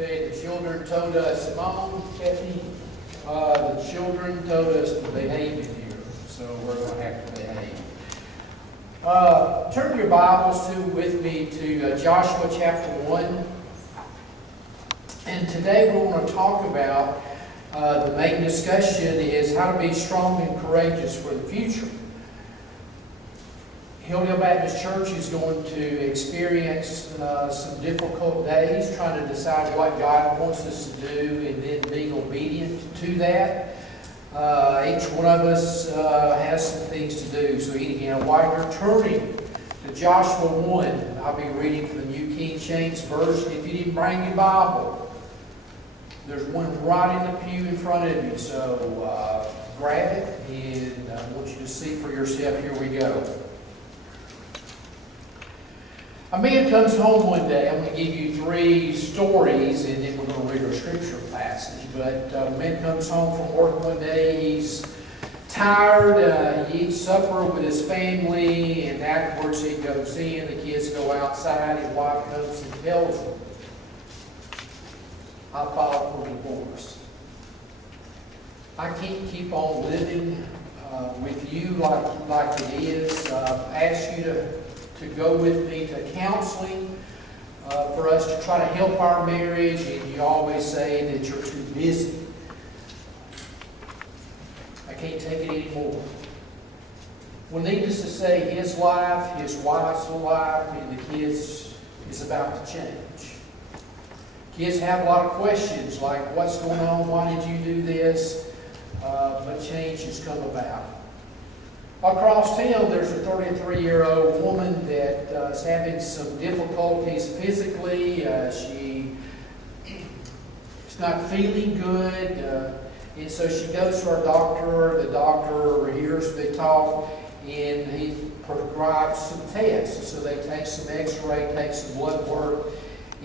Okay, the children told us, Mom, Kathy, the children told us to behave in here, so we're going to have to behave. Turn your Bibles with me to Joshua chapter 1. And today we're going to talk about, the main discussion is how to be strong and courageous for the future. Hilldale Baptist Church is going to experience some difficult days trying to decide what God wants us to do and then being obedient to that. Each one of us has some things to do. So anyhow, while you're turning to Joshua 1, I'll be reading from the New King James Version. If you didn't bring your Bible, there's one right in the pew in front of you. So grab it, and I want you to see for yourself. Here we go. A man comes home one day. I'm going to give you 3 stories, and then we're going to read our scripture passage. But a man comes home from work one day. He's tired. He eats supper with his family, and afterwards he goes in. The kids go outside. His wife comes and tells him, "I filed for divorce. I can't keep on living with you like it is. I've asked you to go with me to counseling for us to try to help our marriage, and you always say that you're too busy. I can't take it anymore." Well, needless to say, his life, his wife's life, and the kids is about to change. Kids have a lot of questions like, what's going on? Why did you do this? But change has come about. Across town, there's a 33-year-old woman that is having some difficulties physically. She's not feeling good, and so she goes to her doctor. The doctor hears the talk, and he prescribes some tests. So they take some x-ray, take some blood work,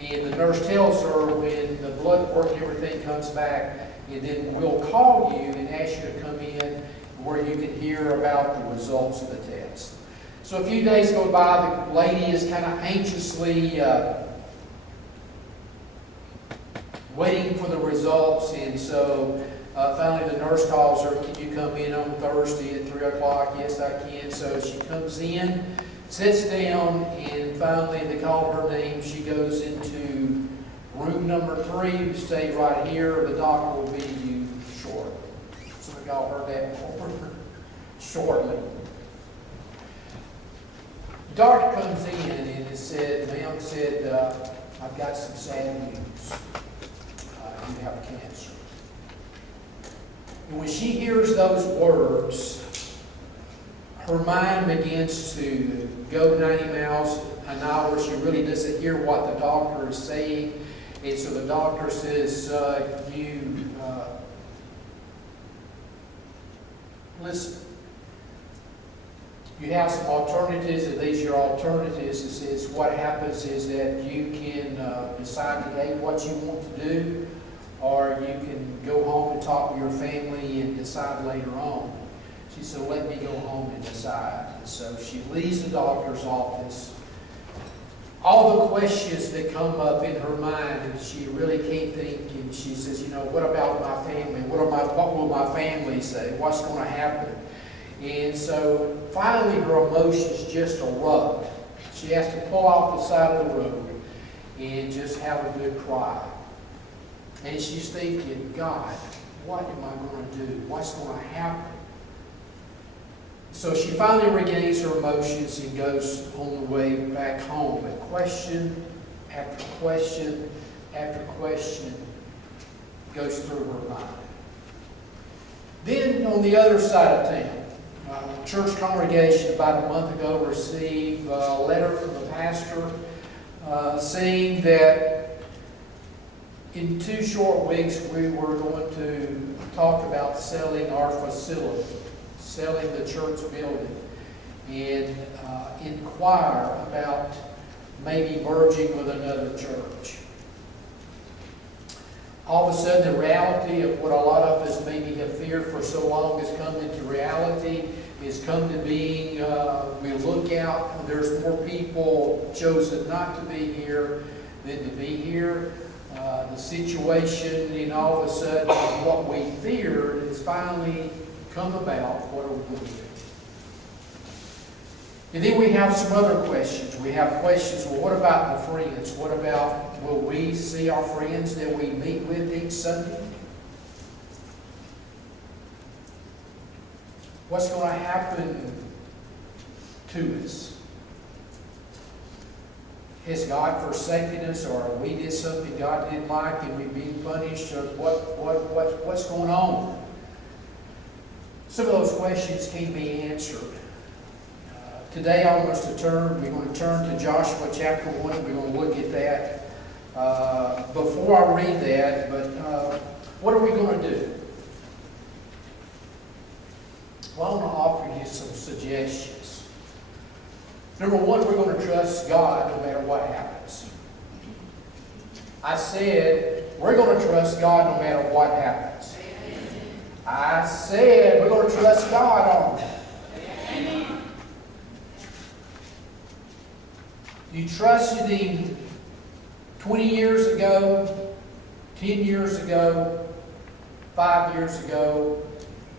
and the nurse tells her when the blood work and everything comes back, and then we'll call you and ask you to come in where you can hear about the results of the test. So a few days go by, the lady is kind of anxiously waiting for the results, and so finally the nurse calls her, "Can you come in on Thursday at 3 o'clock? "Yes, I can." So she comes in, sits down, and finally they call her name. She goes into room number 3. Stay right here. The doctor will be you shortly. Some of y'all heard that before. Shortly. The doctor comes in and it said, "Ma'am," said, "I've got some sad news. You have cancer." And when she hears those words, her mind begins to go 90 miles an hour. She really doesn't hear what the doctor is saying. And so the doctor says, listen, you have some alternatives, and these are your alternatives. It says what happens is that you can decide today what you want to do, or you can go home and talk to your family and decide later on. She said, "Let me go home and decide." And so she leaves the doctor's office. All the questions that come up in her mind, and she really can't think, and she says, "What about my family? What will my family say? What's going to happen?" And so finally her emotions just erupt. She has to pull off the side of the road and just have a good cry. And she's thinking, "God, what am I going to do? What's going to happen?" So she finally regains her emotions and goes on the way back home. But question after question after question goes through her mind. Then on the other side of town, a church congregation about a month ago received a letter from the pastor saying that in 2 short weeks we were going to talk about selling our facility, selling the church building, and inquire about maybe merging with another church. All of a sudden, the reality of what a lot of us maybe have feared for so long has come into reality, has come to being. We look out, and there's more people chosen not to be here than to be here. the situation, and all of a sudden what we feared has finally come about. What are we going to do? And then we have some other questions. We have questions, well, what about the friends? What about, will we see our friends that we meet with each Sunday? What's going to happen to us? Has God forsaken us, or we did something God didn't like and we're being punished, or what's going on? Some of those questions can be answered. Today I want us to we're going to turn to Joshua chapter 1. We're going to look at that. Before I read that, what are we going to do? Well, I want to offer you some suggestions. Number one, we're going to trust God no matter what happens. I said, we're going to trust God no matter what happens. I said, we're going to trust God on that. You trusted Him 20 years ago, 10 years ago, 5 years ago.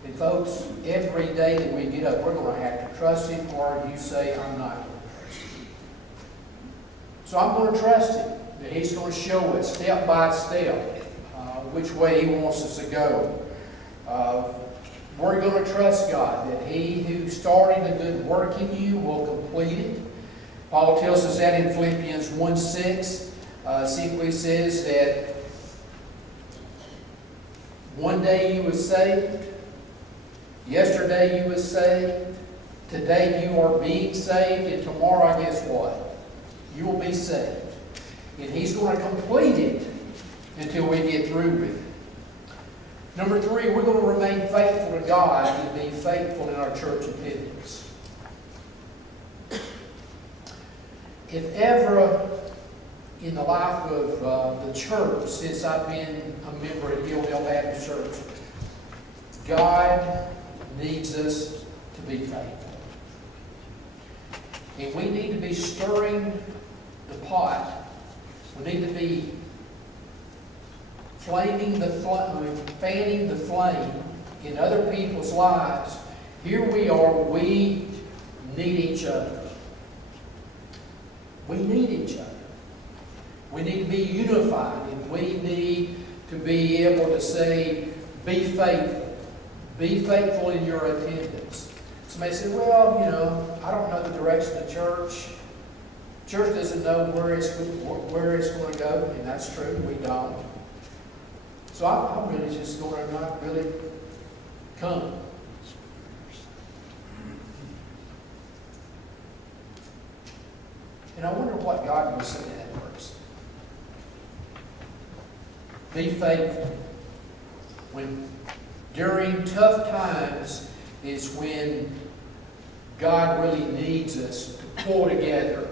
And folks, every day that we get up, we're going to have to trust Him, or you say, I'm not going to trust Him. So I'm going to trust Him, that He's going to show us step by step which way He wants us to go. We're going to trust God, that He who started a good work in you will complete it. Paul tells us that in Philippians 1:6. Simply says that one day you were saved, yesterday you were saved, today you are being saved, and tomorrow, I guess what? You will be saved. And He's going to complete it until we get through with it. Number three, we're going to remain faithful to God and be faithful in our church attendance. If ever in the life of the church, since I've been a member at Hilldale Baptist Church, God needs us to be faithful. And we need to be stirring the pot. We need to be fanning the flame in other people's lives. Here we are, we need each other. We need each other. We need to be unified, and we need to be able to say, be faithful. Be faithful in your attendance. Somebody said, well, I don't know the direction of the church. Church doesn't know where it's going to go, and that's true, we don't. So I'm really just going to not really come. And I wonder what God will say to that person. Be faithful. During tough times is when God really needs us to pull together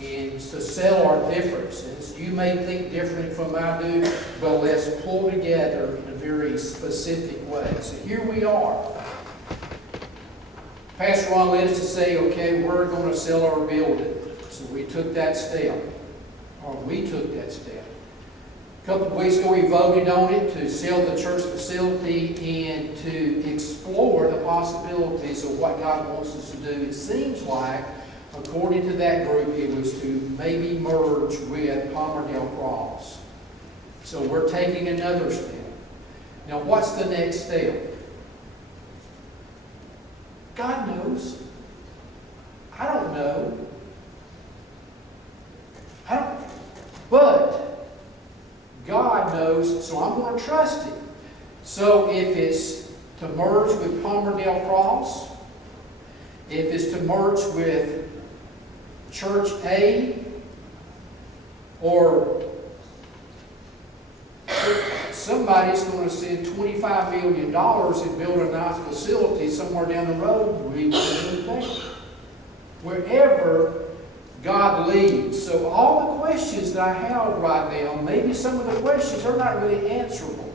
and to settle our differences. You may think differently from I do, but let's pull together in a very specific way. So here we are. Pastor Ron led us to say, okay, we're going to sell our building. So we took that step. A couple of weeks ago we voted on it to sell the church facility and to explore the possibilities of what God wants us to do. It seems like, according to that group, it was to maybe merge with Palmerdale Cross. So we're taking another step. Now what's the next step? God knows. I don't know. But God knows, so I'm going to trust Him. So if it's to merge with Palmerdale Cross, if it's to merge with Church A, or somebody's going to spend $25 million and build a nice facility somewhere down the road, we will do that. Wherever God leads. So all the questions that I have right now, maybe some of the questions are not really answerable.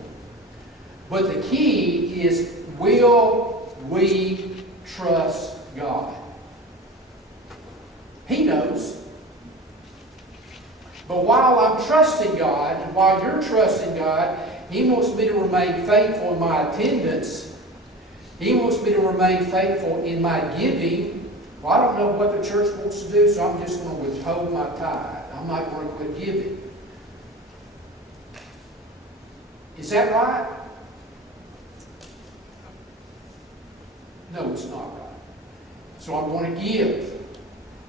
But the key is, will we trust God? He knows. But while I'm trusting God, and while you're trusting God, He wants me to remain faithful in my attendance. He wants me to remain faithful in my giving. Well, I don't know what the church wants to do, so I'm just going to withhold my tithe. I'm not going to quit giving. Is that right? No, it's not right. So I'm going to give.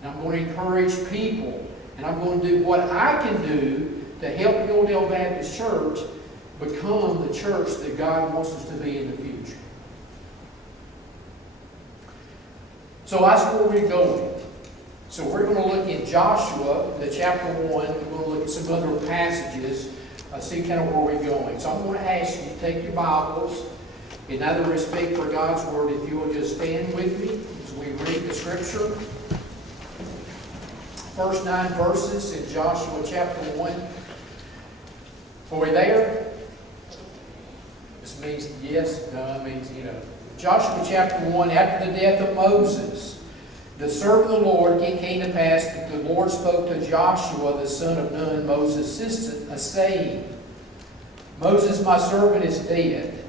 And I'm going to encourage people. And I'm going to do what I can do to help Hilldale Baptist Church become the church that God wants us to be in the future. So that's where we're going. So we're going to look at Joshua, the chapter 1. We're going to look at some other passages, see kind of where we're going. So I'm going to ask you to take your Bibles, in out of respect for God's Word, if you will just stand with me as we read the Scripture. First 9 verses in Joshua chapter 1. Are we there? This means yes, no, it means, Joshua chapter 1, after the death of Moses, the servant of the Lord, it came to pass that the Lord spoke to Joshua, the son of Nun, Moses' assistant, saying, Moses, my servant, is dead.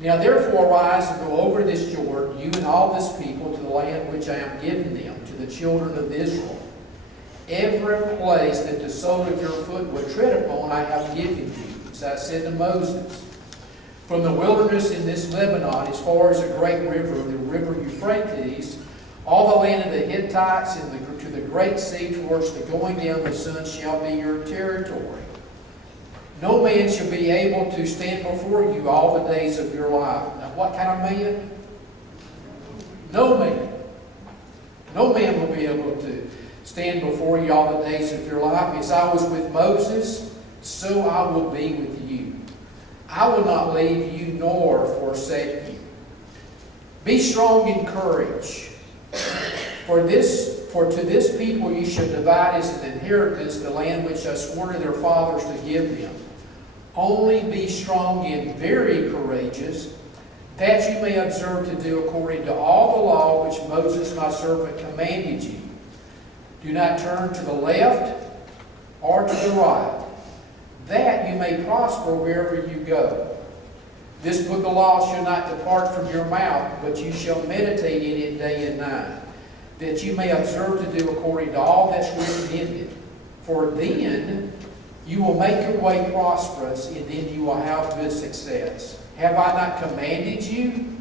Now therefore arise and go over this Jordan, you and all this people, to the land which I am giving them, to the children of Israel. Every place that the sole of your foot would tread upon, I have given you, as I said to Moses. From the wilderness in this Lebanon, as far as the great river, the river Euphrates, all the land of the Hittites, and to the great sea towards the going down of the sun shall be your territory. No man shall be able to stand before you all the days of your life. Now what kind of man? No man. No man will be able to stand before you all the days of your life. As I was with Moses, so I will be with you. I will not leave you nor forsake you. Be strong in courage. For to this people you shall divide as an inheritance the land which I swore to their fathers to give them. Only be strong and very courageous, that you may observe to do according to all the law which Moses my servant commanded you. Do not turn to the left or to the right, that you may prosper wherever you go. This book of law shall not depart from your mouth, but you shall meditate in it day and night, that you may observe to do according to all that's written in it. For then you will make your way prosperous, and then you will have good success. Have I not commanded you?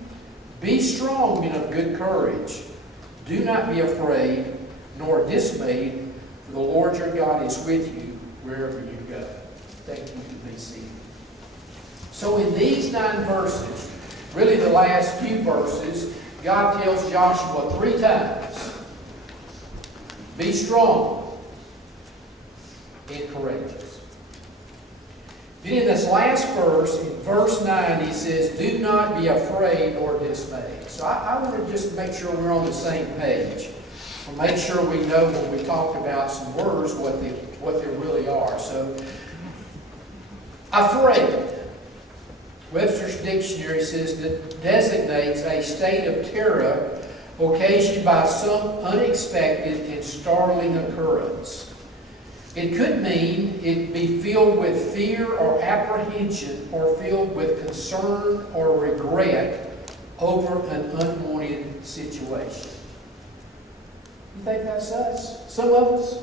Be strong and of good courage. Do not be afraid, nor dismayed, for the Lord your God is with you wherever you go. Thank you to be seated. So in these 9 verses, really the last few verses, God tells Joshua 3 times, be strong and courageous. Then in this last verse, in verse 9, he says, do not be afraid nor dismayed. So I want to just make sure we're on the same page. We'll make sure we know when we talk about some words what they really are. So, afraid. Webster's Dictionary says that designates a state of terror occasioned by some unexpected and startling occurrence. It could mean it be filled with fear or apprehension, or filled with concern or regret over an unwanted situation. You think that's us? Some of us?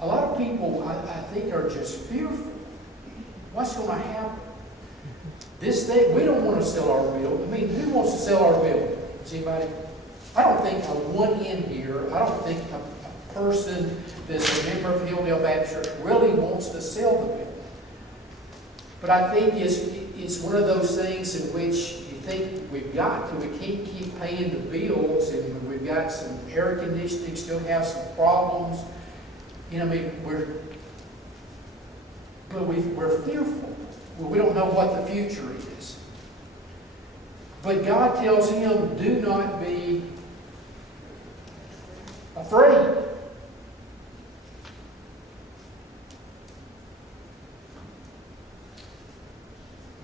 A lot of people, I think, are just fearful. What's going to happen? This thing, we don't want to sell our building. I mean, who wants to sell our building? Is anybody? I don't think one in here, I don't think a person that's a member of Hilldale Baptist Church really wants to sell the building. But I think it's one of those things in which you think we can't keep paying the bills, and we've got some air conditioning, still have some problems. We're fearful. We don't know what the future is. But God tells him, do not be afraid.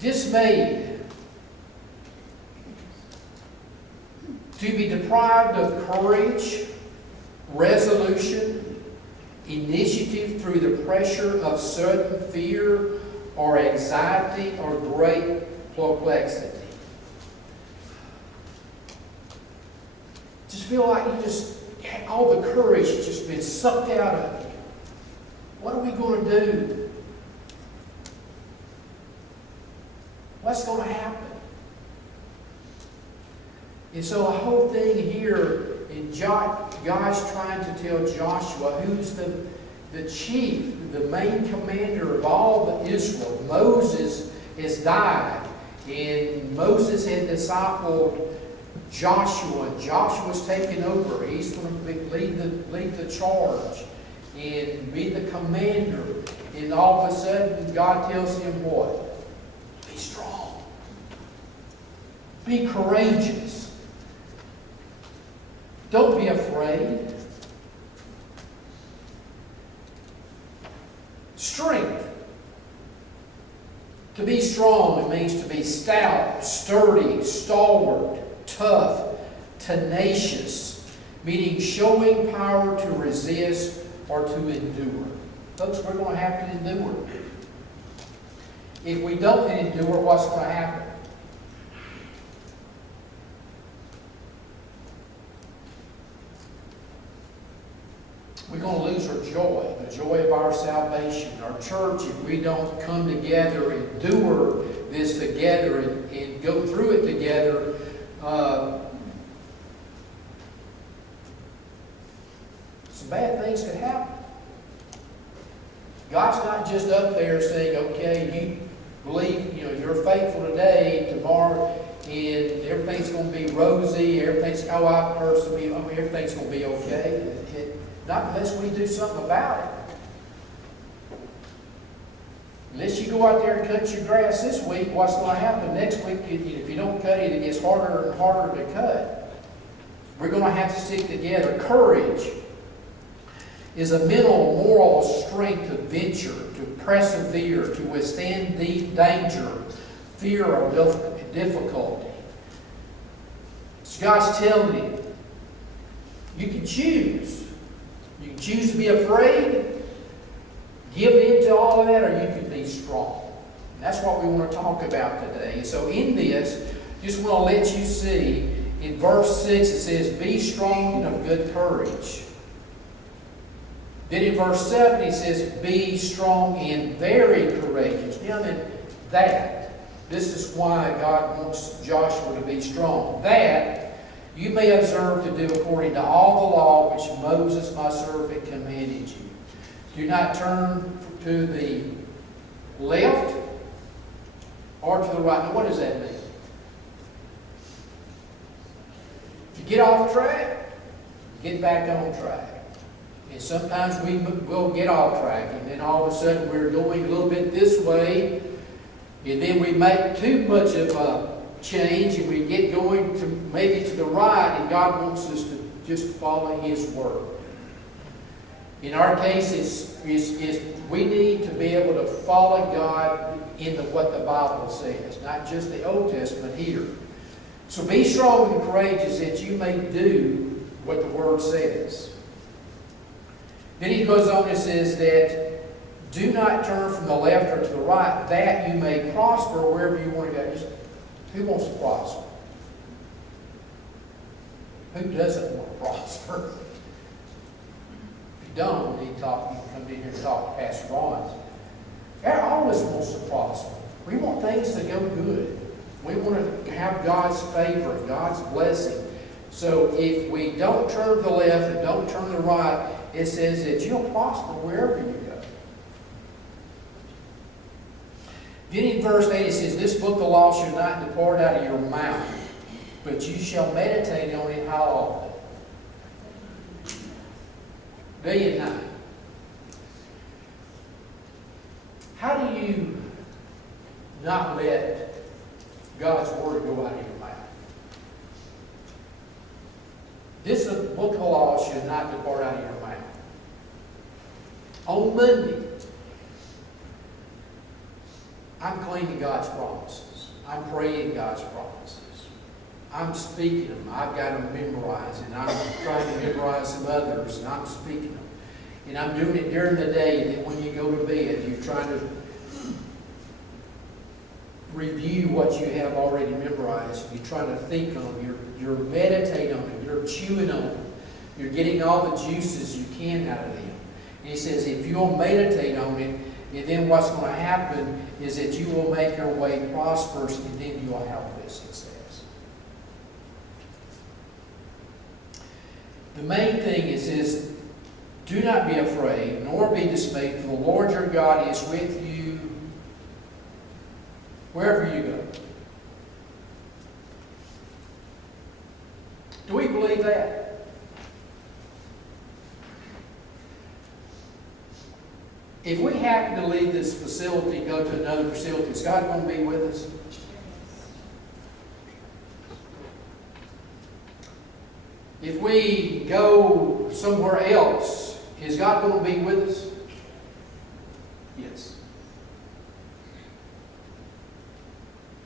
Dismayed. To be deprived of courage resolution, initiative through the pressure of sudden fear or anxiety or great perplexity. Just feel like all the courage has just been sucked out of you. What are we going to do? What's going to happen? And so the whole thing here, and God's trying to tell Joshua, who's the chief, the main commander of all the Israel. Moses has died, and Moses had discipled Joshua, and Joshua's taken over. He's going to lead the charge and be the commander. And all of a sudden, God tells him what? Be strong. Be courageous. Don't be afraid. Strength. To be strong, it means to be stout, sturdy, stalwart, tough, tenacious, meaning showing power to resist or to endure. Folks, we're going to have to endure. If we don't endure, what's going to happen? We're going to lose our joy, the joy of our salvation. Our church, if we don't come together and endure this together and go through it together, some bad things could happen. God's not just up there saying, okay, you believe, you're faithful today, tomorrow, and everything's going to be rosy, everything's everything's going to be okay. Not unless we do something about it. Unless you go out there and cut your grass this week, what's going to happen next week? If you don't cut it, it gets harder and harder to cut. We're going to have to stick together. Courage is a mental, moral strength to venture, to persevere, to withstand danger, fear, or difficulty. So God's telling you, you can choose. You can choose to be afraid, give in to all of that, or you can be strong. And that's what we want to talk about today. So in this, just want to let you see, in verse 6 it says, be strong and of good courage. Then in verse 7 it says, be strong and very courageous. Now then, this is why God wants Joshua to be strong. That you may observe to do according to all the law which Moses my servant commanded you. Do not turn to the left or to the right. Now what does that mean? If you get off track, get back on track. And sometimes we will get off track, and then all of a sudden we're going a little bit this way, and then we make too much of a change, and we get going to maybe to the right, and God wants us to just follow His word. In our case, we need to be able to follow God in what the Bible says, not just the Old Testament here. So be strong and courageous that you may do what the Word says. Then he goes on and says that do not turn from the left or to the right, that you may prosper wherever you want to go. Who wants to prosper? Who doesn't want to prosper? If you don't, you can come in here and talk to Pastor Ron. All of us wants to prosper. We want things to go good. We want to have God's favor, God's blessing. So if we don't turn to the left and don't turn to the right, it says that you'll prosper wherever you go. Then in verse 8 it says, this book of the law shall not depart out of your mouth, but you shall meditate on it how often? Day and night. How do you not let God's word go out of your mouth? This book of the law should not depart out of your mouth. On Monday, I'm claiming God's promises. I'm praying God's promises. I'm speaking them. I've got them memorized, and I'm trying to memorize some others, and I'm speaking them. And I'm doing it during the day, and then when you go to bed, you're trying to review what you have already memorized. You're trying to think on them. You're meditating on them. You're chewing on them. You're getting all the juices you can out of them. And he says, if you'll meditate on it, and then what's going to happen is that you will make your way prosperous, and then you'll have this success. The main thing is do not be afraid, nor be dismayed, for the Lord your God is with you wherever you go. Do we believe that? If we happen to leave this facility and go to another facility, is God going to be with us? If we go somewhere else, is God going to be with us? Yes.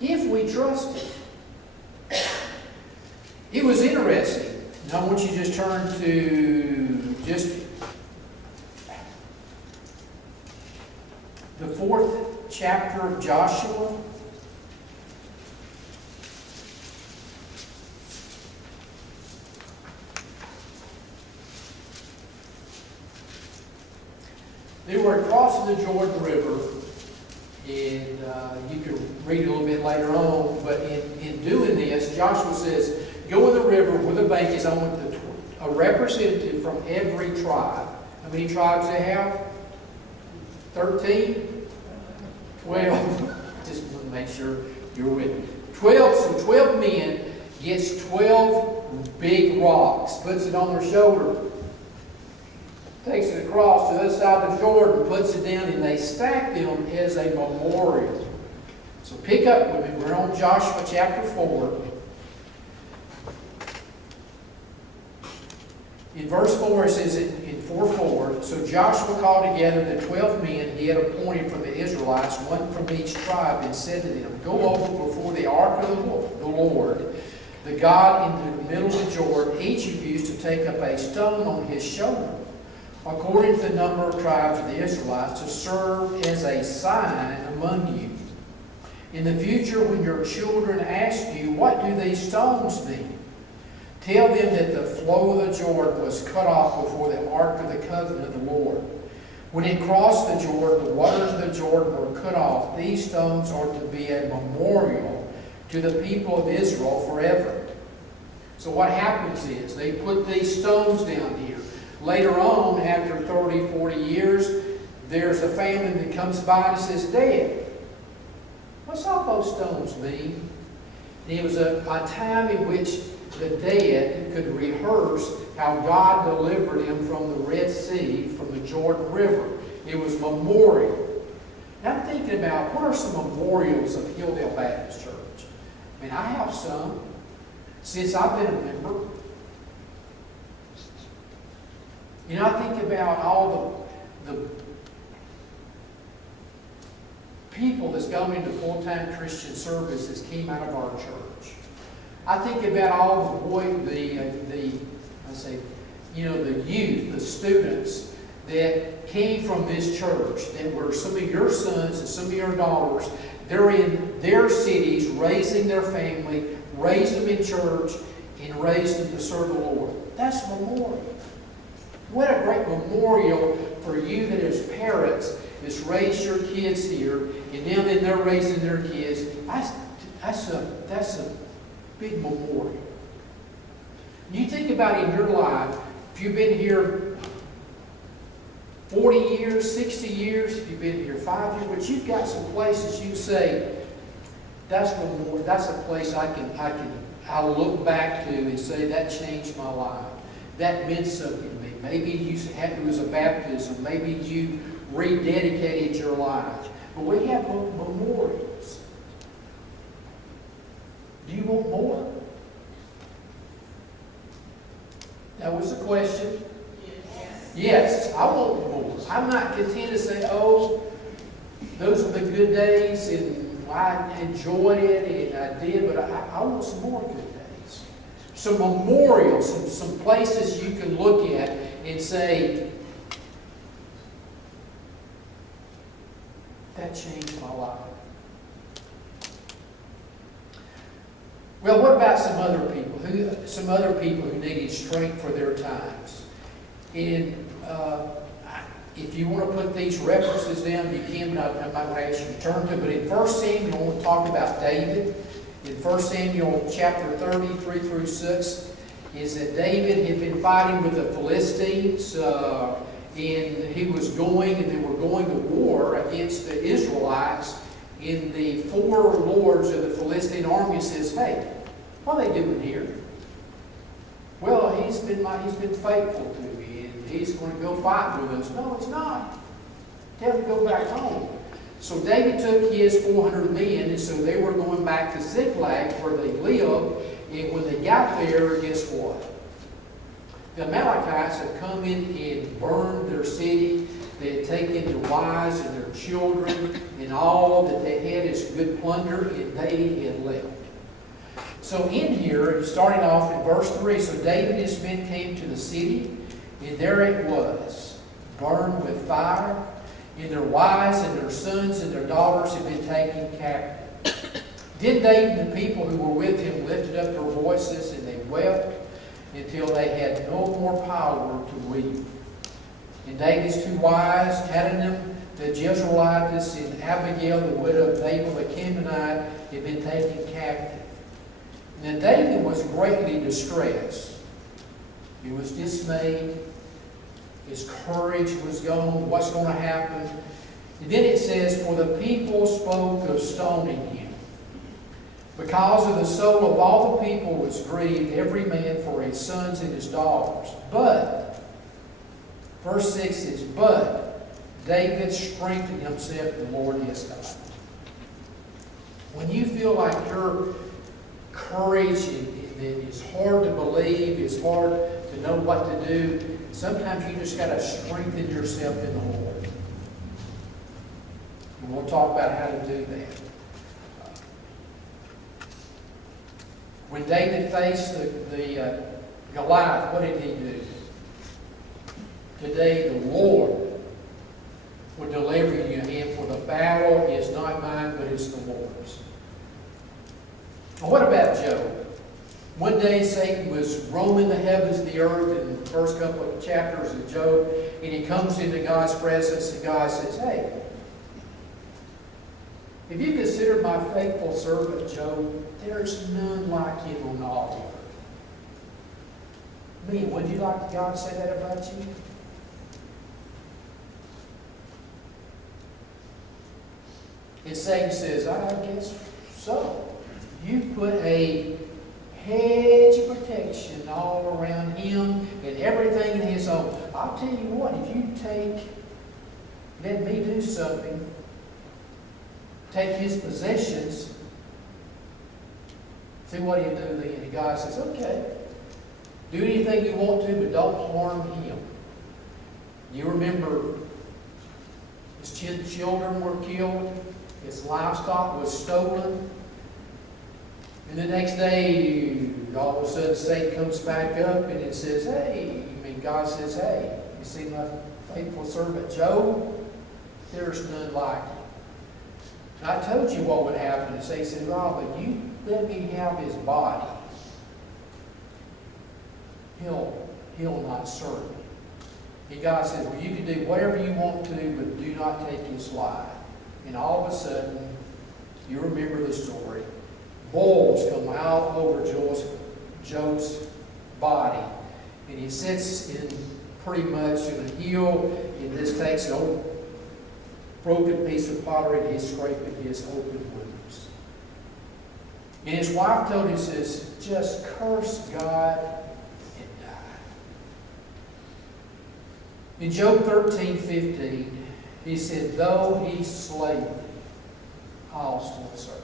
If we trust Him. It was interesting. Now I want you to just turn to the 4th chapter of Joshua. They were crossing the Jordan River, and you can read it a little bit later on, but in doing this, Joshua says, go in the river where the bank is. I want a representative from every tribe. How many tribes they have? 13? 12. Just want to make sure you're with me. 12, so 12 men gets 12 big rocks, puts it on their shoulder, takes it across to the other side of the Jordan, puts it down, and they stack them as a memorial. So pick up with me. We're on Joshua chapter 4. In verse 4 it says, in 4:4, so Joshua called together the 12 men he had appointed from the Israelites, one from each tribe, and said to them, go over before the ark of the Lord, the God, into the middle of the Jordan. Each of you is to take up a stone on his shoulder, according to the number of tribes of the Israelites, to serve as a sign among you. In the future, when your children ask you, what do these stones mean? Tell them that the flow of the Jordan was cut off before the ark of the covenant of the Lord. When it crossed the Jordan, the waters of the Jordan were cut off. These stones are to be a memorial to the people of Israel forever. So what happens is, they put these stones down here. Later on, after 30, 40 years, there's a family that comes by and says, Dad, what's all those stones mean? And it was a time in which the dead could rehearse how God delivered him from the Red Sea, from the Jordan River. It was memorial. Now I'm thinking about, what are some memorials of Hilldale Baptist Church? I mean, I have some since I've been a member. You know, I think about all the people that's gone into full-time Christian service that came out of our church. I think about all the youth, the students that came from this church, that were some of your sons and some of your daughters. They're in their cities, raising their family, raised them in church, and raised them to serve the Lord. That's memorial. What a great memorial for you that as parents that's raised your kids here, and now that they're raising their kids. That's a big memorial. You think about in your life, if you've been here 40 years, 60 years, if you've been here 5 years, but you've got some places you say, that's a place I'll look back to and say that changed my life. That meant something to me. Maybe it was a baptism. Maybe you rededicated your life. But we have memorials. Do you want more? That was the question. Yes, I want more. I'm not content to say, oh, those were the good days and I enjoyed it and I did, but I want some more good days. some memorials, some places you can look at and say, that changed my life. Well, what about some other people? Some other people who needed strength for their times? And if you want to put these references down, you can. I'm not going to ask you to turn to, but in 1 Samuel, I want to talk about David. In 1 Samuel chapter 33 through 6, is that David had been fighting with the Philistines, and he was going, and they were going to war against the Israelites. And the four lords of the Philistine army says, "Hey, what are they doing here?" "Well, he's been faithful to me, and he's going to go fight with us." "No, he's not. Tell him to go back home." So David took his 400 men, and so they were going back to Ziklag where they lived. And when they got there, guess what? The Amalekites had come in and burned their city. They had taken their wives and their children and all that they had as good plunder, and they had left. So in here, starting off in verse 3, so David and his men came to the city, and there it was, burned with fire, and their wives and their sons and their daughters had been taken captive. Then David and the people who were with him lifted up their voices, and they wept until they had no more power to weep. And David's two wives, Hadanim the Jezreelitess and Abigail, the widow of Nabal the Canaanite, had been taken captive. And David was greatly distressed. He was dismayed. His courage was gone. What's going to happen? And then it says, "For the people spoke of stoning him. Because of the soul of all the people was grieved, every man for his sons and his daughters. But," verse 6 says, "but David strengthened himself in the Lord his God." When you feel like your courage is hard to believe, it's hard to know what to do, sometimes you just got to strengthen yourself in the Lord. And we'll talk about how to do that. When David faced the Goliath, what did he do? "Today the Lord will deliver you to him, for the battle is not mine, but it's the Lord's." Well, what about Job? One day Satan was roaming the heavens and the earth in the first couple of chapters of Job, and he comes into God's presence, and God says, "Hey, have you considered my faithful servant Job? There's none like him on all the earth." Me, would you like God to say that about you? And Satan says, "I guess so. You put a hedge of protection all around him and everything in his own. I'll tell you what, if you let me do something, take his possessions, see what he'll do then." And God says, "Okay, do anything you want to, but don't harm him." You remember his children were killed, his livestock was stolen, and the next day, all of a sudden, Satan comes back up and it says, God says, "Hey, you see my faithful servant Job? There's none like him. I told you what would happen." And Satan said, "Oh, but you let me have his body. He'll not serve me." And God says, "Well, you can do whatever you want to, but do not take his life." And all of a sudden, you remember the story, boils come out over Job's body. And he sits in pretty much in a hill, and this takes an old broken piece of pottery and he's scraping his open wounds. And his wife told him, says, "Just curse God and die." In Job 13:15, he said, "Though he slay me, I'll still serve him."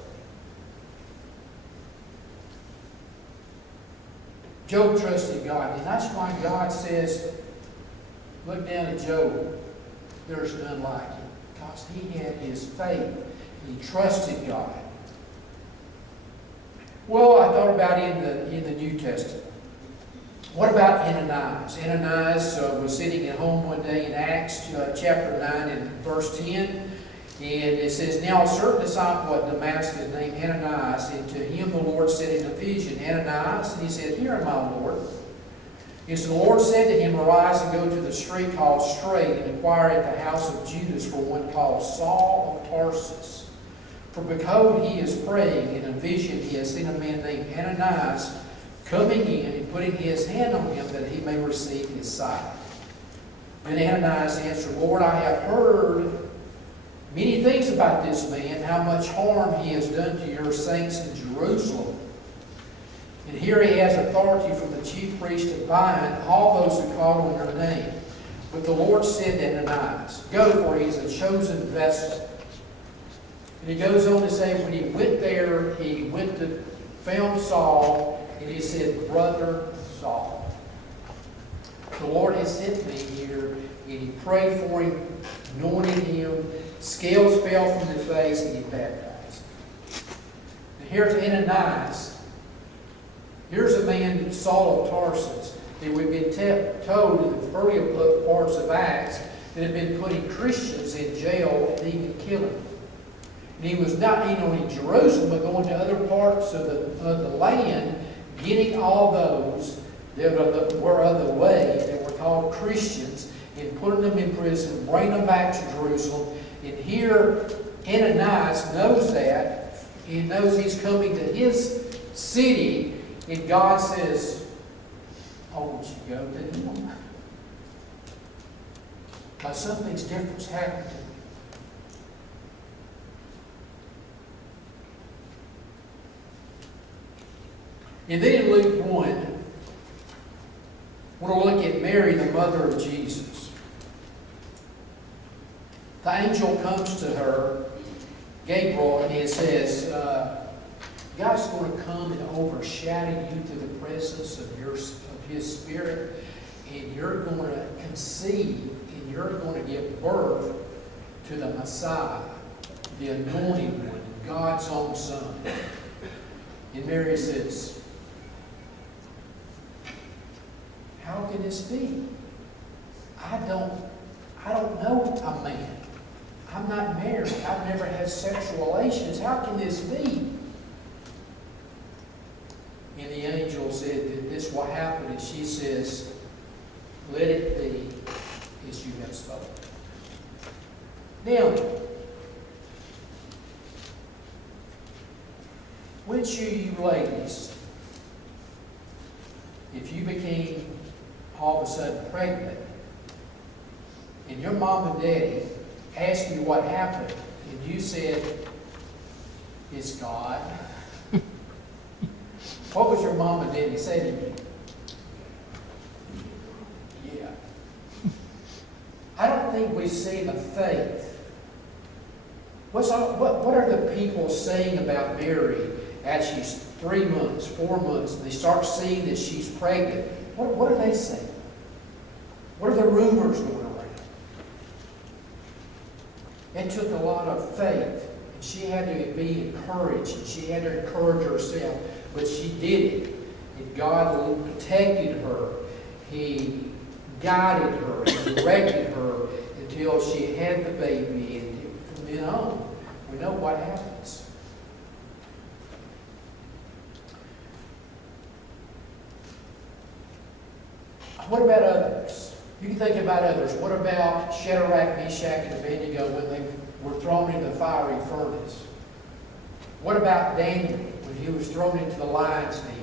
Job trusted God, and that's why God says, look down at Job, there's none like him. Because he had his faith. He trusted God. Well, I thought about in the New Testament. What about Ananias? Ananias was sitting at home one day in Acts chapter 9 and verse 10. And it says, "Now a certain disciple at Damascus named Ananias, and to him the Lord said in a vision, Ananias, and he said, Here am I, Lord. And so the Lord said to him, Arise and go to the street called Straight, and inquire at the house of Judas for one called Saul of Tarsus. For behold, he is praying, in a vision he has seen a man named Ananias coming in and putting his hand on him that he may receive his sight. And Ananias answered, Lord, I have heard many things about this man, how much harm he has done to your saints in Jerusalem. And here he has authority from the chief priest to bind all those who call on your name. But the Lord said to Ananias, Go, for he is a chosen vessel. And he goes on to say, when he went there, he went to found Saul, and he said, Brother Saul, the Lord has sent me here. And he prayed for him, anointed him. Scales fell from his face, and he baptized. And here's Ananias. Here's a man, Saul of Tarsus, that we've been told in the earlier parts of Acts that had been putting Christians in jail and even killing. And he was not only in Jerusalem, but going to other parts of the land, getting all those that were of the way, that were called Christians, and putting them in prison, bringing them back to Jerusalem. And here, Ananias knows that. He knows he's coming to his city, and God says, I want you to go to him. Because something's different's happened to him. And then in Luke 1, we're going to look at Mary, the mother of Jesus. The angel comes to her, Gabriel, and it says, God's going to come and overshadow you to the presence of His Spirit, and you're going to conceive, and you're going to give birth to the Messiah, the anointed one, God's own Son. And Mary says, how can this be? I don't know a man. I'm not married. I've never had sexual relations. How can this be? And the angel said that this will happen, and she says, let it be as you have spoken. Now, which of you ladies, if you became all of a sudden pregnant, and your mom and daddy asked you what happened, and you said, it's God, what was your mom and daddy say to you? Yeah. I don't think we see the faith. What are the people saying about Mary as she's 3 months, 4 months, and they start seeing that she's pregnant? What are they saying? What are the rumors going around? It took a lot of faith, and she had to be encouraged, and she had to encourage herself, but she did it. And God protected her. He guided her, and directed her until she had the baby, and from then on, we know what happens. What about others? You can think about others. What about Shadrach, Meshach, and Abednego when they were thrown into the fiery furnace? What about Daniel when he was thrown into the lion's den?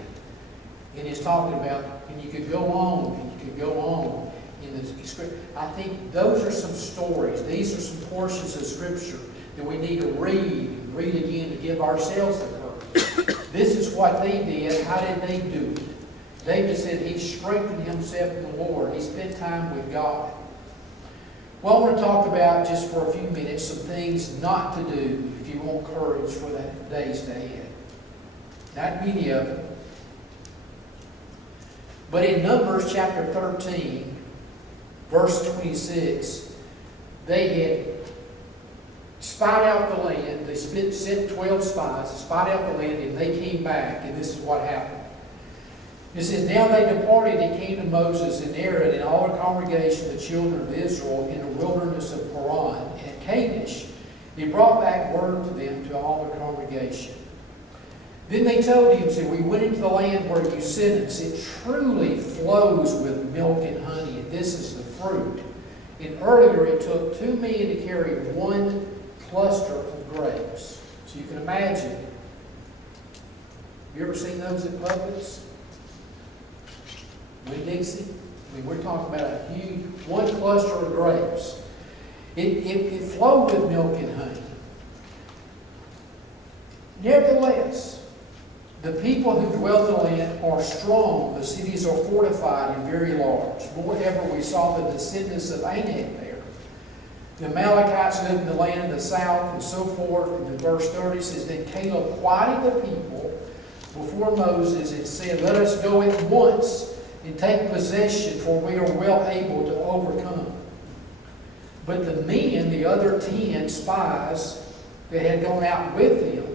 And he's talking about, and you could go on, and you could go on in the scripture. I think those are some stories. These are some portions of Scripture that we need to read again to give ourselves the courage. This is what they did. How did they do it? David said he strengthened himself in the Lord. He spent time with God. Well, I want to talk about, just for a few minutes, some things not to do if you want courage for the days ahead. Not many of them. But in Numbers chapter 13, verse 26, they had spied out the land. They sent 12 spies to spy out the land, and they came back, and this is what happened. It says, now they departed and came to Moses and Aaron and all the congregation of the children of Israel in the wilderness of Paran and Kadesh. He brought back word to them, to all the congregation. Then they told him, said, we went into the land where you sent us. It truly flows with milk and honey, and this is the fruit. And earlier it took 2 men to carry 1 cluster of grapes. So you can imagine. You ever seen those at Publix? Winn-Dixie? I mean, we're talking about a huge 1 cluster of grapes. It flowed with milk and honey. Nevertheless, the people who dwell in the land are strong. The cities are fortified and very large. Moreover, we saw the descendants of Anak there. The Amalekites lived in the land of the south, and so forth. And in verse 30 says, then Caleb quieted the people before Moses and said, let us go at once and take possession, for we are well able to overcome. But the men, the other 10 spies that had gone out with him,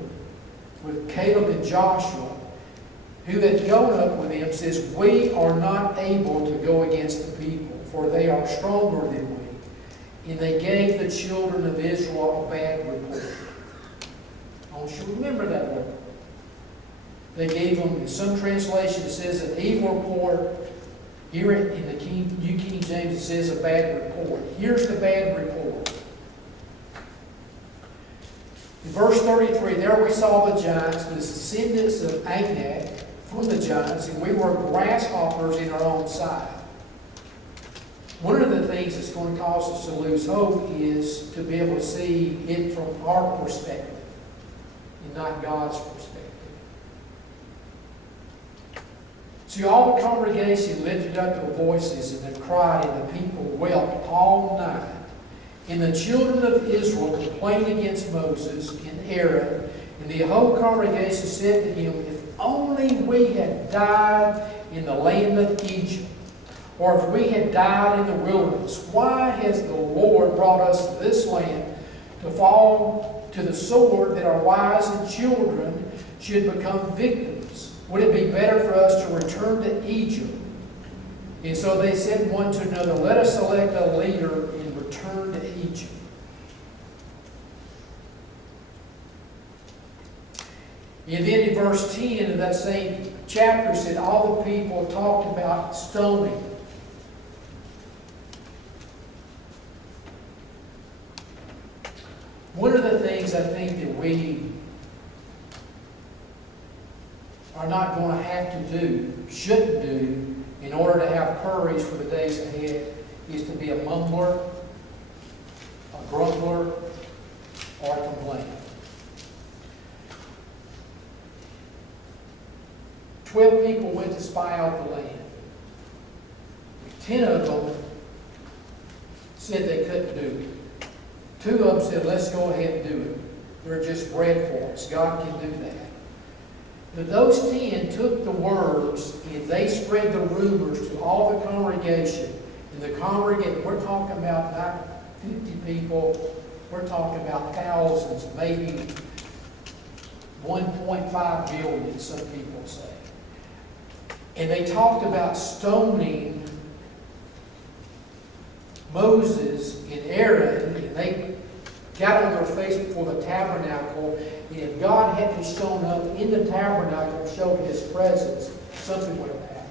with Caleb and Joshua, who had gone up with him, says, we are not able to go against the people, for they are stronger than we. And they gave the children of Israel a bad report. I want you to remember that word. They gave them, in some translation it says an evil report. Here in the New King James it says a bad report. Here's the bad report. In verse 33, there we saw the giants, the descendants of Anak from the giants, and we were grasshoppers in our own sight. One of the things that's going to cause us to lose hope is to be able to see it from our perspective and not God's perspective. See, all the congregation lifted up their voices and they cried, and the people wept all night. And the children of Israel complained against Moses and Aaron, and the whole congregation said to him, if only we had died in the land of Egypt, or if we had died in the wilderness. Why has the Lord brought us to this land to fall to the sword, that our wives and children should become victims? Would it be better for us to return to Egypt? And so they said one to another, let us select a leader and return to Egypt. And then in verse 10 of that same chapter said all the people talked about stoning. One of the things I think that we are not going to have to do, shouldn't do, in order to have courage for the days ahead, is to be a mumbler, a grumbler, or a complainer. 12 people went to spy out the land. 10 of them said they couldn't do it. 2 of them said, let's go ahead and do it. They're just bred for us. God can do that. But those 10 took the words and they spread the rumors to all the congregation. And the congregation, we're talking about not 50 people, we're talking about thousands, maybe 1.5 billion, some people say. And they talked about stoning Moses and Aaron, and they got on their face before the tabernacle, and if God hadn't shown up in the tabernacle and showed His presence, something would have happened.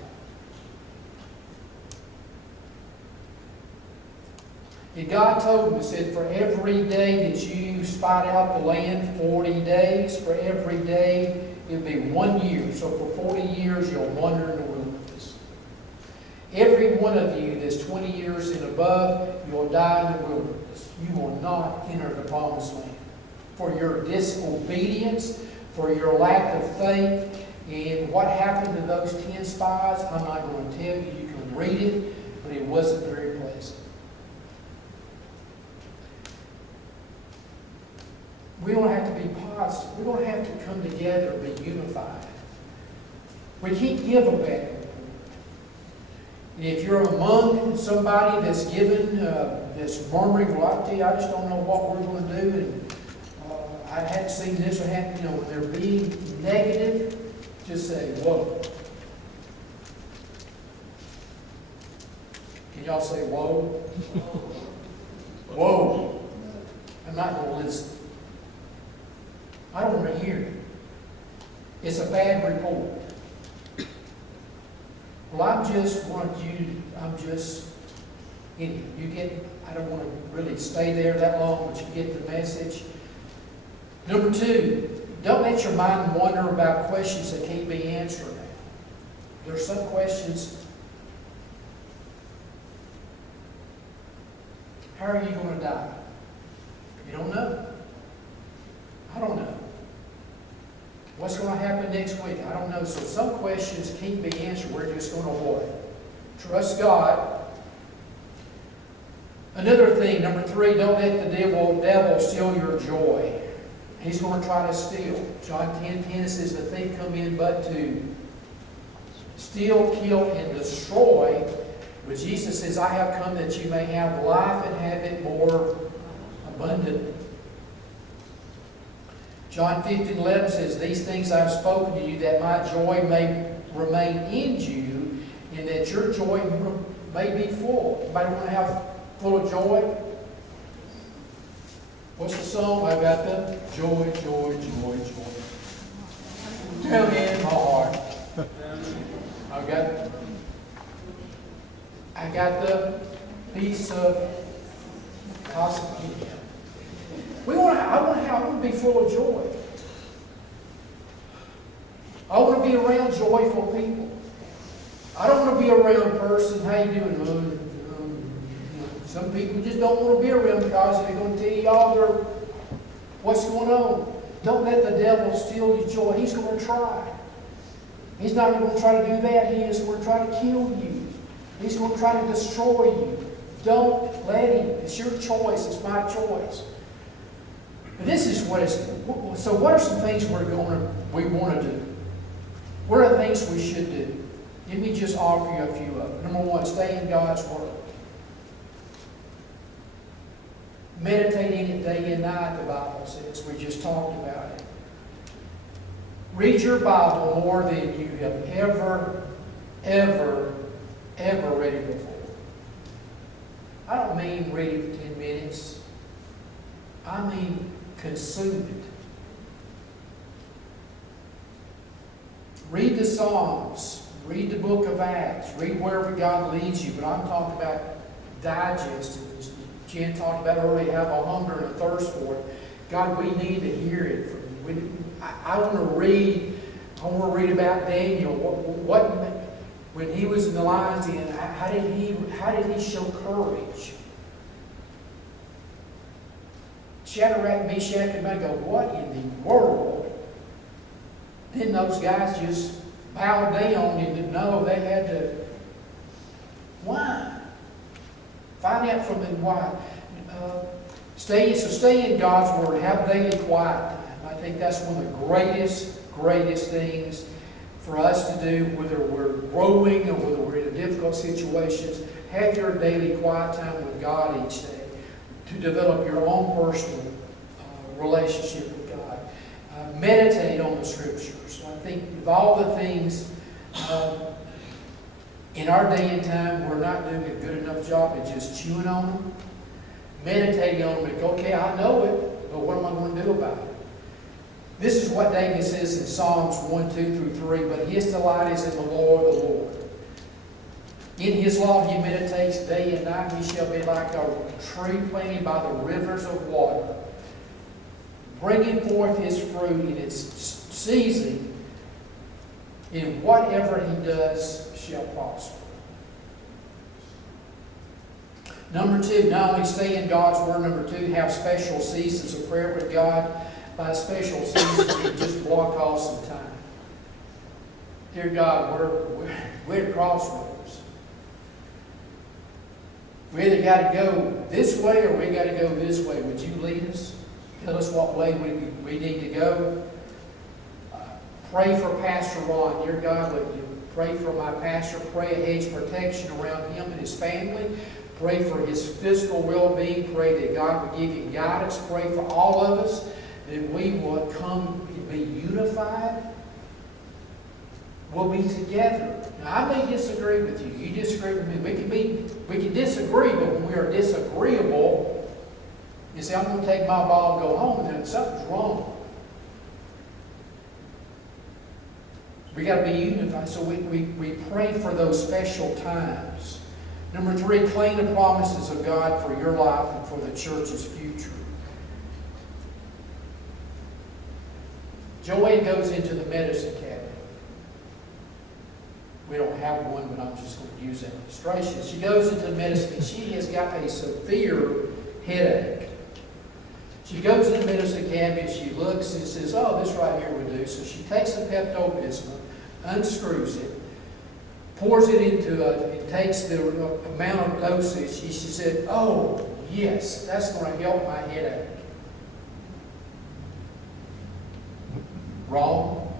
And God told them, He said, for every day that you spied out the land, 40 days, for every day it would be 1 year. So for 40 years you'll wander in the wilderness. Every one of you that's 20 years and above, you will die in the wilderness. You will not enter the promised land. For your disobedience, for your lack of faith, and what happened to those 10 spies, I'm not going to tell you. You can read it, but it wasn't very pleasant. We don't have to be positive. We don't have to come together and be unified. We can't give a bad report. And if you're among somebody that's given, that's murmuring, well, I tell you, I just don't know what we're going to do, and I hadn't seen this or happened, when they're being negative, just say, whoa. Can y'all say whoa? Whoa. I'm not going to listen. I don't want to hear it. It's a bad report. Well, I don't want to really stay there that long, but you get the message. Number two, don't let your mind wander about questions that can't be answered. There are some questions. How are you going to die? You don't know. I don't know. What's going to happen next week? I don't know. So some questions can't be answered. We're just going to what? Trust God. Another thing, number three, don't let the devil steal your joy. He's going to try to steal. John 10:10 says, the thief come in but to steal, kill, and destroy. But Jesus says, I have come that you may have life and have it more abundantly. John 15:11 says, these things I've spoken to you, that my joy may remain in you, and that your joy may be full. Anybody want to have full of joy? What's the song? I got the joy, joy, joy, joy. Tell me in my heart. I got the peace of possibility. I want to be full of joy. I want to be around joyful people. I don't want to be around a person, how you doing? Some people just don't want to be around because they're going to tell you all what's going on. Don't let the devil steal your joy. He's going to try. He's not going to try to do that. He is going to try to kill you. He's going to try to destroy you. Don't let him. It's your choice. It's my choice. But this is what it's... So what are some things we want to do? What are the things we should do? Let me just offer you a few of them. Number one, stay in God's Word. Meditate in it day and night, the Bible says. We just talked about it. Read your Bible more than you have ever read it before. I don't mean read it for 10 minutes. I mean consume it. Read the Psalms. Read the book of Acts. Read wherever God leads you. But I'm talking about digesting. Jen talked about earlier, have a hunger and a thirst for it. God, we need to hear it from you. I want to read about Daniel. When he was in the lion's den, how did he show courage? Shadrach, Meshach, and Abednego, what in the world? Then those guys just bowed down and didn't know they had to. Why? Find out from them why. Stay in God's Word. Have daily quiet time. I think that's one of the greatest things for us to do, whether we're growing or whether we're in difficult situations. Have your daily quiet time with God each day to develop your own personal relationship with God. Meditate on the Scriptures. I think of all the things in our day and time, we're not doing a good enough job at just chewing on them, meditating on them, and go, okay, I know it, but what am I going to do about it? This is what David says in Psalms 1, 2 through 3, but his delight is in the law of the Lord. In his law he meditates day and night. He shall be like a tree planted by the rivers of water, bringing forth his fruit in its season. In whatever he does shall prosper. Number two, not only stay in God's Word. Number two, have special seasons of prayer with God. By special seasons, you just block off some time. Dear God, we're at crossroads. We either got to go this way or we got to go this way. Would you lead us? Tell us what way we need to go. Pray for Pastor Ron. Dear God, would you pray for my pastor? Pray a hedge of protection around him and his family. Pray for his physical well-being. Pray that God would give him guidance. Pray for all of us that we would come and be unified. we'll be together. Now, I may disagree with you. You disagree with me. We can disagree, but when we are disagreeable, you say, I'm going to take my ball and go home, and then something's wrong. We got to be unified. So we pray for those special times. Number 3, claim the promises of God for your life and for the church's future. Joanne goes into the medicine cabinet. We don't have one, but I'm just going to use that illustration. She goes into the medicine, and she has got a severe headache. She goes in the medicine cabinet, she looks and says, oh, this right here would do. So she takes the Pepto-Bismol, unscrews it, pours it into it takes the amount of dosage. She said, oh, yes, that's going to help my headache. Wrong.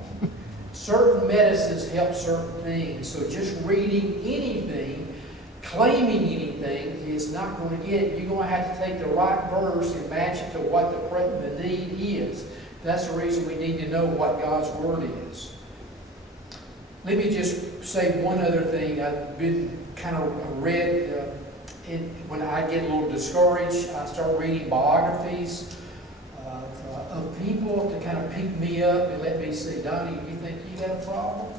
Certain medicines help certain things. So just reading anything, claiming anything is not going to get it. You're going to have to take the right verse and match it to what the need is. That's the reason we need to know what God's Word is. Let me just say one other thing. I've been kind of read, when I get a little discouraged, I start reading biographies of people to kind of pick me up and let me say, Donny, you think you got a problem?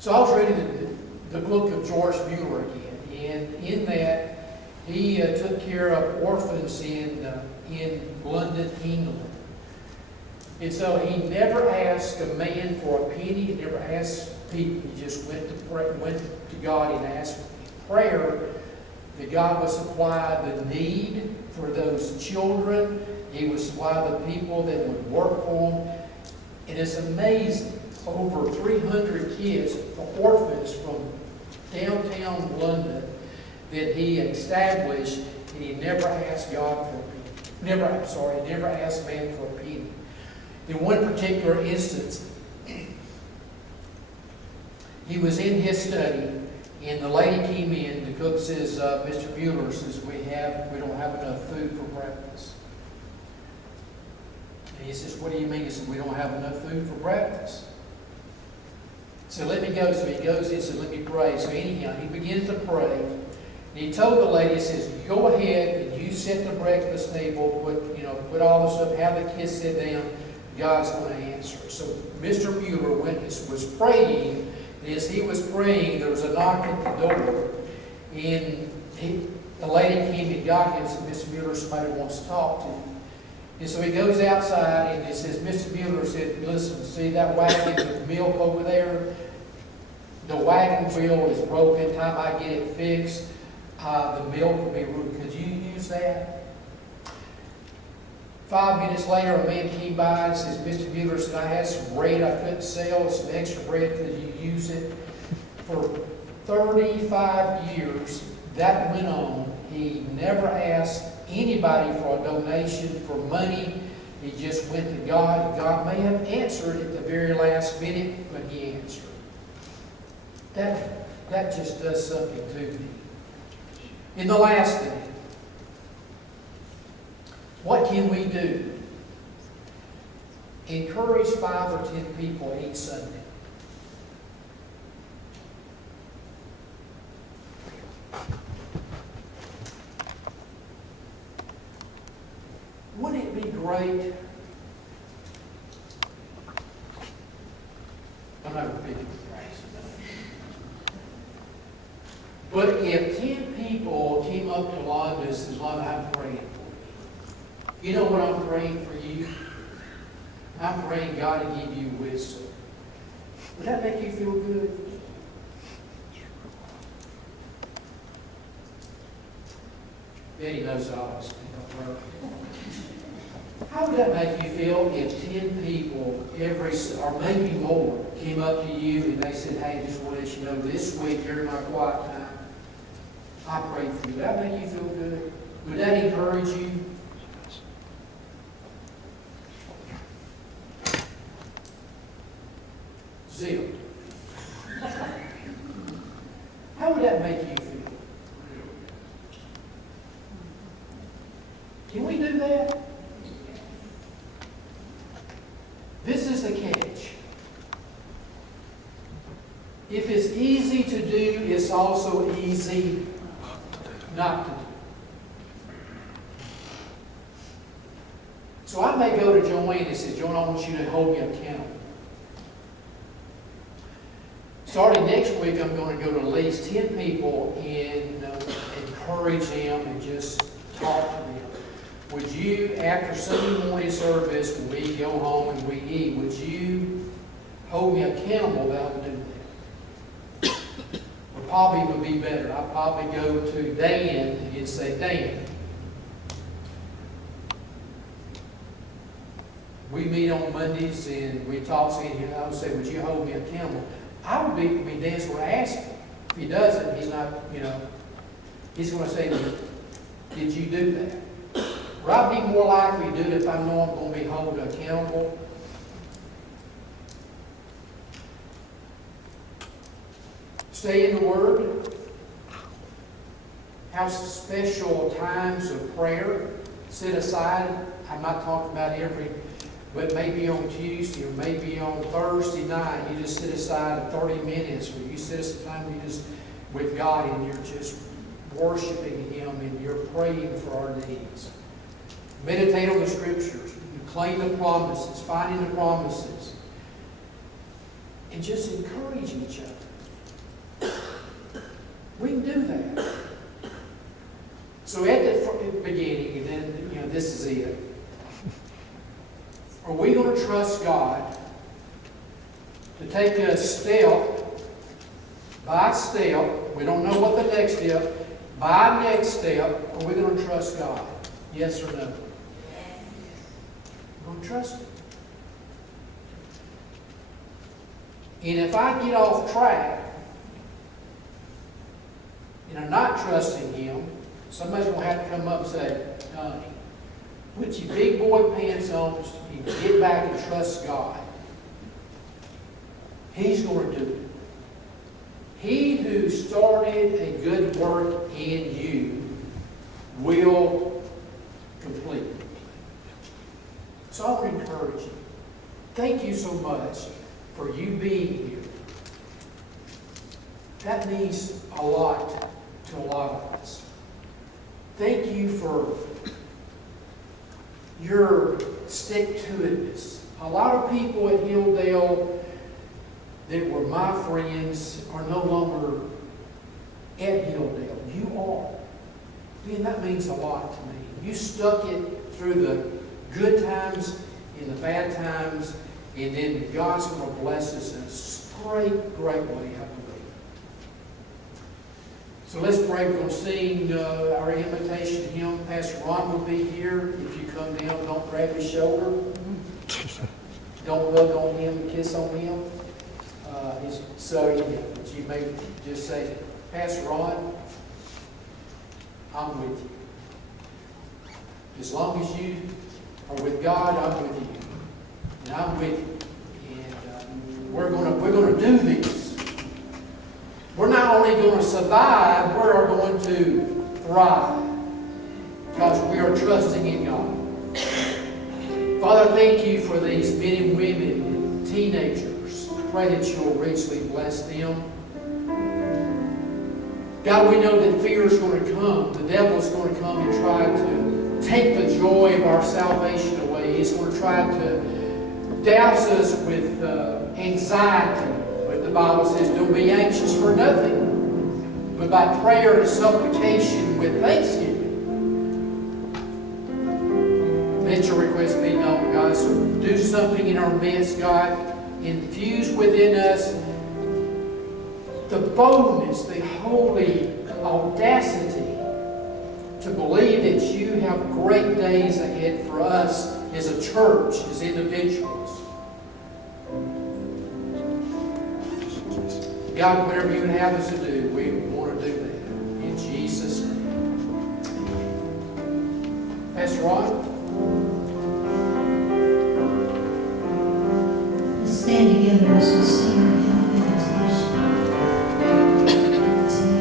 So I was reading the book of George Mueller again, and in that he took care of orphans in London, England. And so he never asked a man for a penny. He never asked people. He just went to God and asked prayer that God would supply the need for those children. He would supply the people that would work for them. And it's amazing. Over 300 kids, orphans from downtown London, that he established, and he never asked God for a penny. Never asked man for a penny. In one particular instance, he was in his study, and the lady came in. The cook says, Mr. Mueller says, we don't have enough food for breakfast. And he says, what do you mean? He said, we don't have enough food for breakfast. So let me go. So he goes in and says, let me pray. So anyhow, he begins to pray. And he told the lady, he says, go ahead and you set the breakfast table, put all this up, have the kids sit down. God's going to answer. So Mr. Mueller was praying, and as he was praying, there was a knock at the door, and the lady came and got him and said, Mr. Mueller, somebody wants to talk to you. And so he goes outside, and he says, Mr. Mueller said, listen, see that wagon with milk over there? The wagon wheel is broken. Time I get it fixed, the milk will be ruined. Could you use that? 5 minutes later, a man came by and says, Mr. Mueller said, I had some bread I couldn't sell, some extra bread, could you use it? For 35 years, that went on. He never asked anybody for a donation for money. He just went to God, and God may have answered at the very last minute, but he answered. That just does something to me. And the last thing, what can we do? Encourage 5 or 10 people each Sunday. Wouldn't it be great? I'm not repeating the phrase. But if 10 people came up to Londa and said, Londa, I'm praying for you. You know what I'm praying for you? I'm praying God to give you wisdom. Would that make you feel good? Betty knows I always speak up her. How would that make you feel if 10 people, or maybe more, came up to you and they said, hey, just want to let you know, this week during my quiet time, I prayed for you. Would that make you feel good? Would that encourage you? Zero. How would that make you feel? Can we do that? This is the catch. if it's easy to do, it's also easy not to do. So I may go to Joanne and say, Joanne, I want you to hold me accountable. Starting next week, I'm going to go to at least 10 people and encourage them and just talk to them. Would you, after Sunday morning service, when we go home and we eat, would you hold me accountable that I'm doing that? Or probably would be better. I'd probably go to Dan and say, Dan, we meet on Mondays and we talk, and I would say, would you hold me accountable? I would be, Dan's going to ask him. If he doesn't, he's not, he's going to say to me, did you do that? Or I'd be more likely to do it if I know I'm going to be held accountable. Stay in the Word. Have special times of prayer. Set aside. I'm not talking about every, but maybe on Tuesday or maybe on Thursday night, you just set aside 30 minutes, or you set aside time you just with God and you're just worshiping Him and you're praying for our needs. Meditate on the Scriptures. Claim the promises. Finding the promises. And just encourage each other. We can do that. So at the beginning, and then, this is it. Are we going to trust God to take a step by step? We don't know what the next step. By next step, are we going to trust God? Yes or no? We're going to trust Him. And if I get off track and I'm not trusting Him, somebody's going to have to come up and say, Donny, put your big boy pants on and get back and trust God. He's going to do it. He who started a good work in you will complete it. So I want to encourage you. Thank you so much for you being here. That means a lot to a lot of us. Thank you for your stick-to-itness. A lot of people at Hilldale that were my friends are no longer at Hilldale. You are. Man, that means a lot to me. You stuck it through the good times and the bad times, and then God's going to bless us in a great, great way, I believe. So let's pray. We're going to sing our invitation hymn. Pastor Ron will be here. If you come down, don't grab his shoulder. Don't hug on him and kiss on him. But you may just say, Pastor Ron, I'm with you. As long as you are with God, I'm with you. And I'm with you. And we're going to do this. We're not only going to survive, we are going to thrive. Because we are trusting in God. Father, thank you for these men and women and teenagers. Pray that you'll richly bless them. God, we know that fear is going to come. The devil is going to come and try to take the joy of our salvation away. He's going to try to douse us with anxiety. But the Bible says, don't be anxious for nothing, but by prayer and supplication with thanksgiving. Let your request be known, God. So do something in our midst, God. Infuse within us the boldness, the holy audacity to believe that you have great days ahead for us as a church, as individuals. God, whatever you would have us to do, we want to do that. In Jesus' name. Pastor Ron? Stand together as we sing the invitation. Say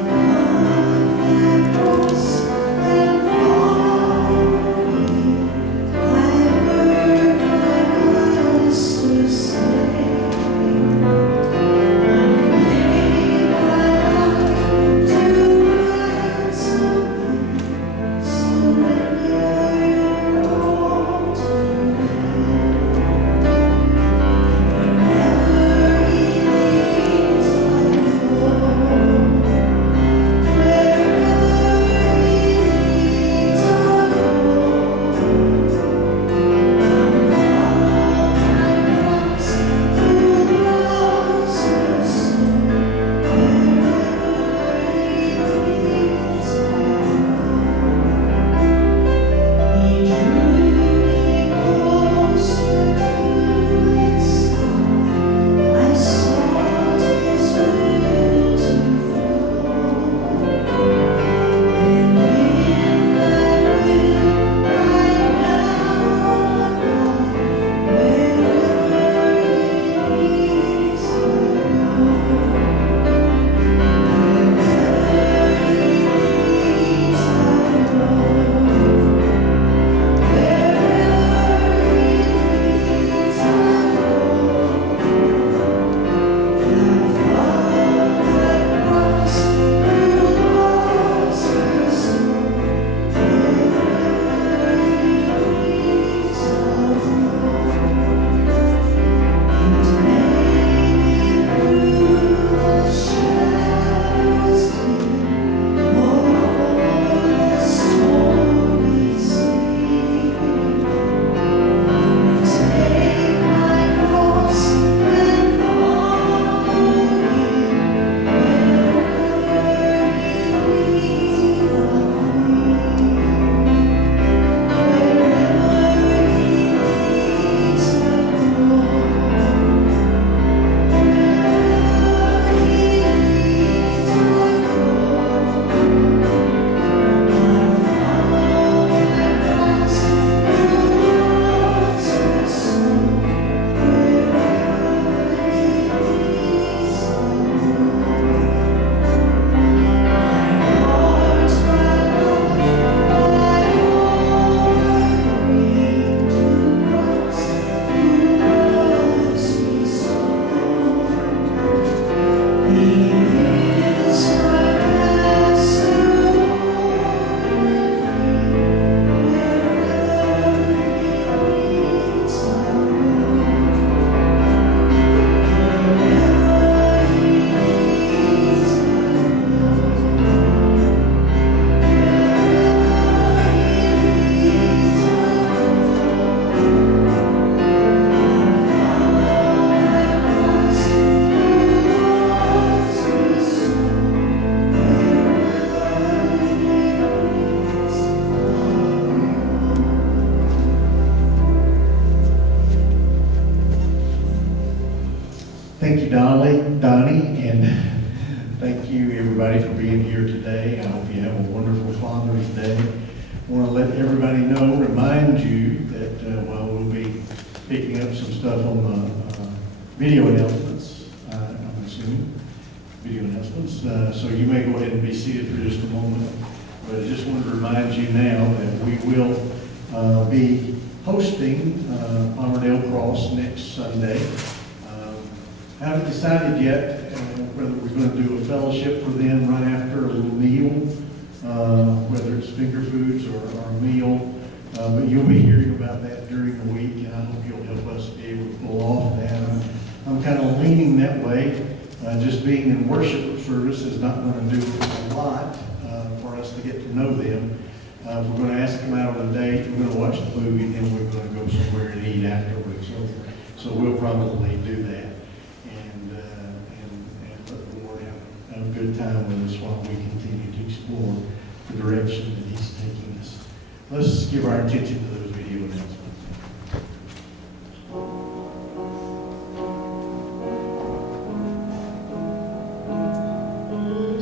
Thank you, Donny, and thank you everybody for being here today. I hope you have a wonderful Father's Day. I want to let everybody know, remind you that while we'll be picking up some stuff on the video announcements, I'm assuming, video announcements, so you may go ahead and be seated for just a moment. But I just want to remind you now that we will be hosting Palmerdale Cross next Sunday. Haven't decided yet whether we're going to do a fellowship for them right after a little meal, whether it's finger foods or a meal. But you'll be hearing about that during the week, and I hope you'll help us be able to pull off that. I'm kind of leaning that way. Just being in worship service is not going to do a lot for us to get to know them. We're going to ask them out on a date. We're going to watch the movie, and then we're going to go somewhere and eat afterwards. So we'll probably do that. Have a good time with us while we continue to explore the direction that He's taking us. Let's give our attention to those video announcements.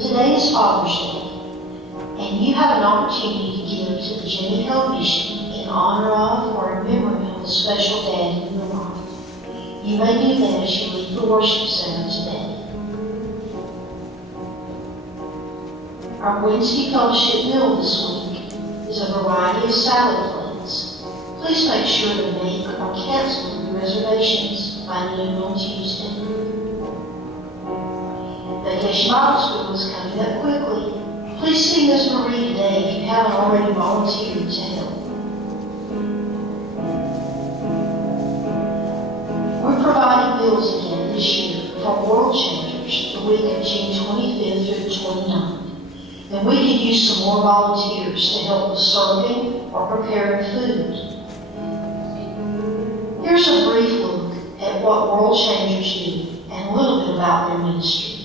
Today is Father's Day, and you have an opportunity to give to the Jenny Hill Mission in honor of or in memory of a special dad in your life. You may do that as you leave the worship center today. Our Wednesday fellowship meal this week is a variety of salad plates. Please make sure to make or cancel your reservations by noon on Tuesday. Vacation Bible School is coming up quickly. Please see Ms. Marie today if you haven't already volunteered to help. We're providing meals again this year for World Changers the week of June 25th through the 29th. And we could use some more volunteers to help with serving or preparing food. Here's a brief look at what World Changers do and a little bit about their ministry.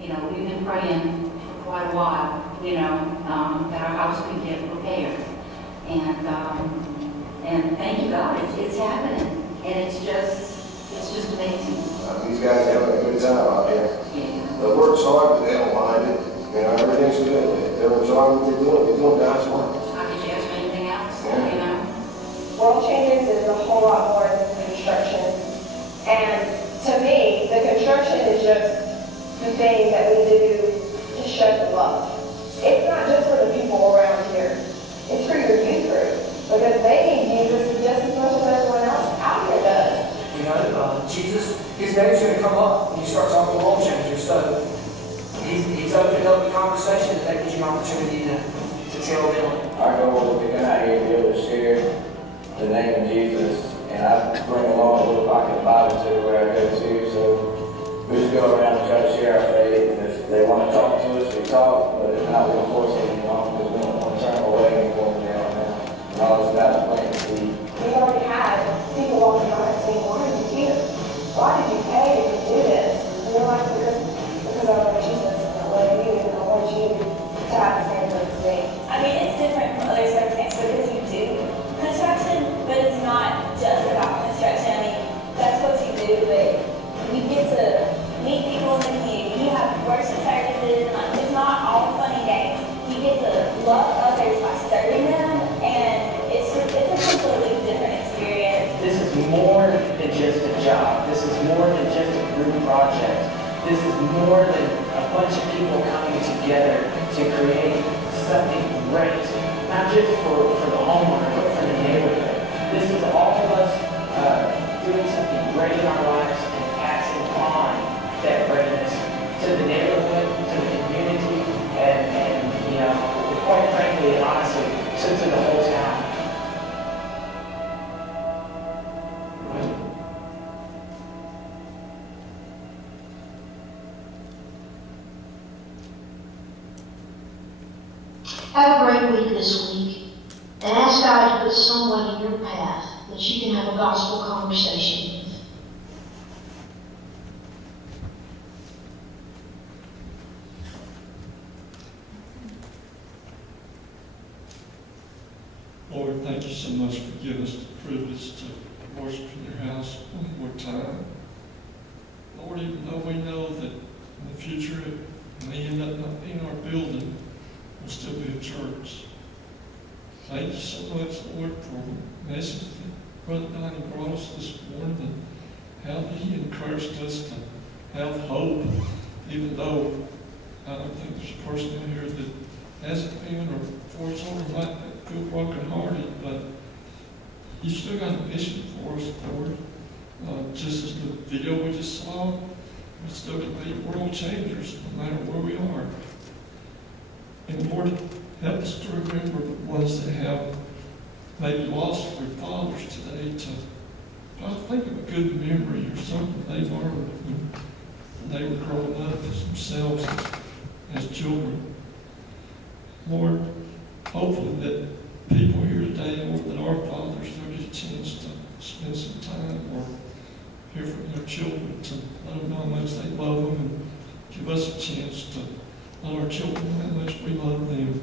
You know, we've been praying for quite a while, that our house could get repaired. And thank you God, it's happening. And it's just amazing. These guys are having a good time out there. Yeah. They work hard, but they don't mind it. Everything's good. They're enjoying what they're doing. They're doing God's work. How could you ask for anything else? Yeah. World Changers is a whole lot more than construction. And to me, the construction is just the thing that we do to show the love. It's not just for the people around here. It's for your youth group. Because they need Jesus just as much as everyone else out here does. Jesus, his name's going to come up when you start talking world changers. So he's opened up the conversation, and that gives you an opportunity to tell them. Our goal is to come out here and be able to share the name of Jesus. And I bring along a little pocket Bible to where I go to. So we just go around and try to share our faith. And if they want to talk to us, we talk. But if not, we don't force anything on because we don't want to turn them away and go down now. And all this God's plan to see. We've already had people walking by and saying, why are you here? Why did you pay to do this? And we're like, because I love Jesus and I love you and I want you to have the same thing as me. I mean, it's different from other circumstances because you do construction, but it's not just about construction. I mean, that's what you do, but you get to meet people in the community. You have worship services, and it's not all fun and games. You get to love others by serving them, and it's a completely different experience. This is more than just a job. This is more than just a group project. This is more than a bunch of people coming together to create something great. Not just for the homeowner, but for the neighborhood. This is all of us doing something great in our lives and passing on that greatness to the neighborhood, to the community, and you know, quite frankly and honestly, to the whole town. Have a great week this week, and ask God to put someone in your path that you can have a gospel conversation with. Lord, thank you so much for giving us the privilege to worship in your house one more time. Lord, even though we know that in the future it may end up not being our building, will still be a church. Thank you so much, Lord, for the message that Brother Donny brought us this morning, and how he encouraged us to have hope, even though I don't think there's a person in here that hasn't been or for us or might feel brokenhearted, but you still got a mission for us, Lord. Just as the video we just saw, we're still going to be world changers no matter where we are. And Lord, help us to remember the ones that have maybe lost their fathers today, to think of a good memory or something they learned when they were growing up as themselves as children. Lord, hopefully that people here today, Lord, that our fathers, they'll get a chance to spend some time or hear from their children, to let them know how much they love them, and give us a chance to let our children know how much we love them.